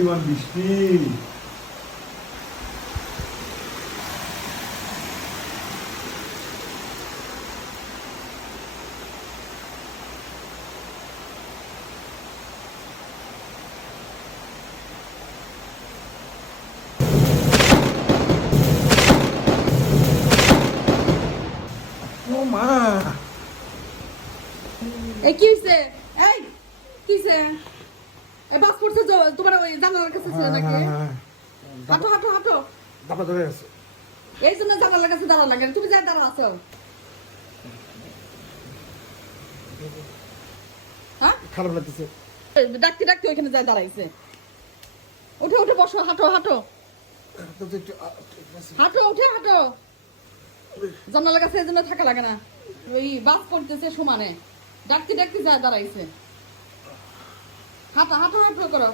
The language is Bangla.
পরিমাণ বৃষ্টি। ও মা, এই কি হইছে? এই কি হইছে? এ বাস পড়ছে তোমার ওই জানালার কাছে ছিল নাকি? হাঁটো হাঁটো হাঁটো। দাপা ধরে গেছে। এই জন্য জানালার কাছে দাঁড়া লাগে, তুমি যাই দাঁড়া আছো। হ্যাঁ, খারাপ লাগতেছে। ডাকতে ডাকতে ওইখানে যাই দাঁড়াইছে। উঠে উঠে বসো, হাঁটো হাঁটো হাঁটো, উঠে হাঁটো। জানালার কাছে এই জন্য থাকা লাগে না, ওই বাস পড়তেছে সমানে, ডাকতে ডাকতে যায় দাঁড়াইছে। হাঁটো হাঁটো হাঁটো করো।